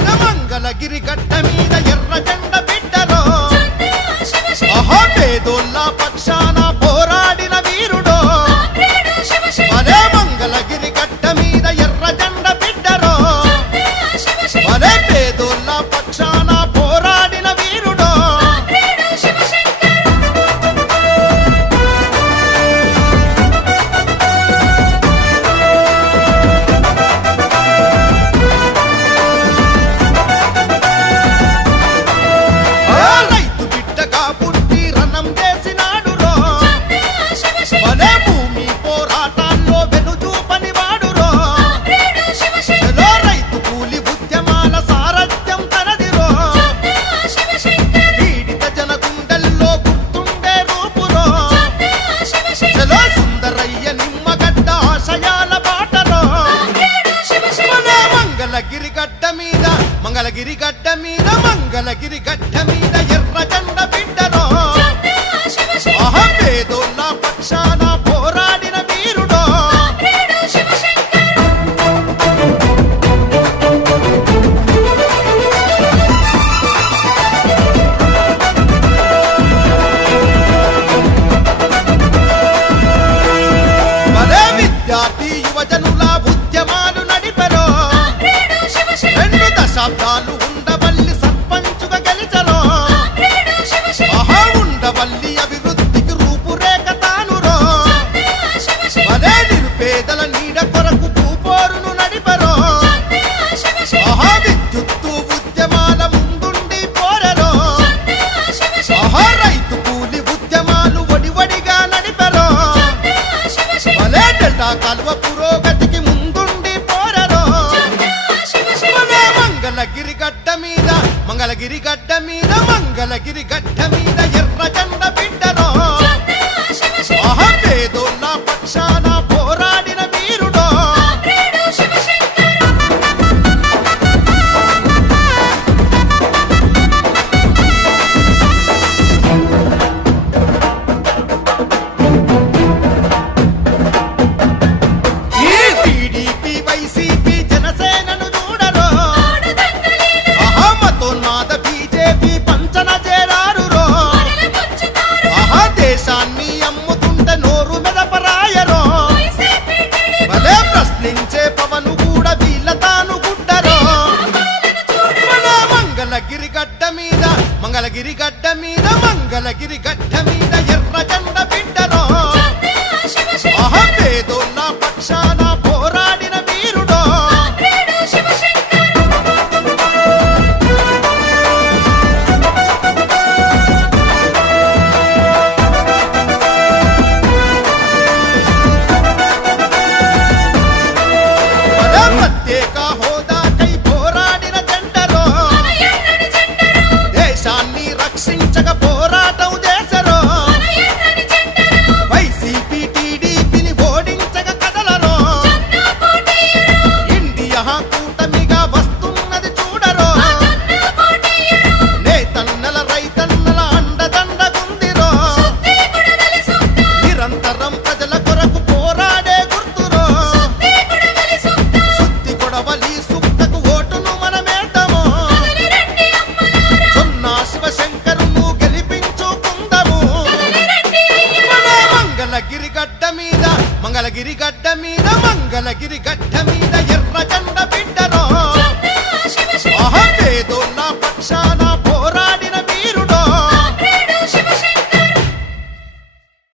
పుట్టిన మంగళగిరి గడ్డ మీద ఎర్ర జెండ బిడ్డరో పేదోళ్ళ పక్షాన పో మంగళగిరి గడ్డ మీద మంగళగిరి గడ్డ మీద. కల్వ పురోగతి మంగళగిరి గడ్డ మీద మంగళగిరి గడ్డ మీద ఎర్ర జెండ బిడ్డలో. అహమేదో నా పక్షాన పోరాడిన వీరుడో. ప్రత్యేక హోదాకై పోరాడిన జెండరో దేశాన్ని మంగళగిరి గడ్డ మీద మంగళగిరి గడ్డ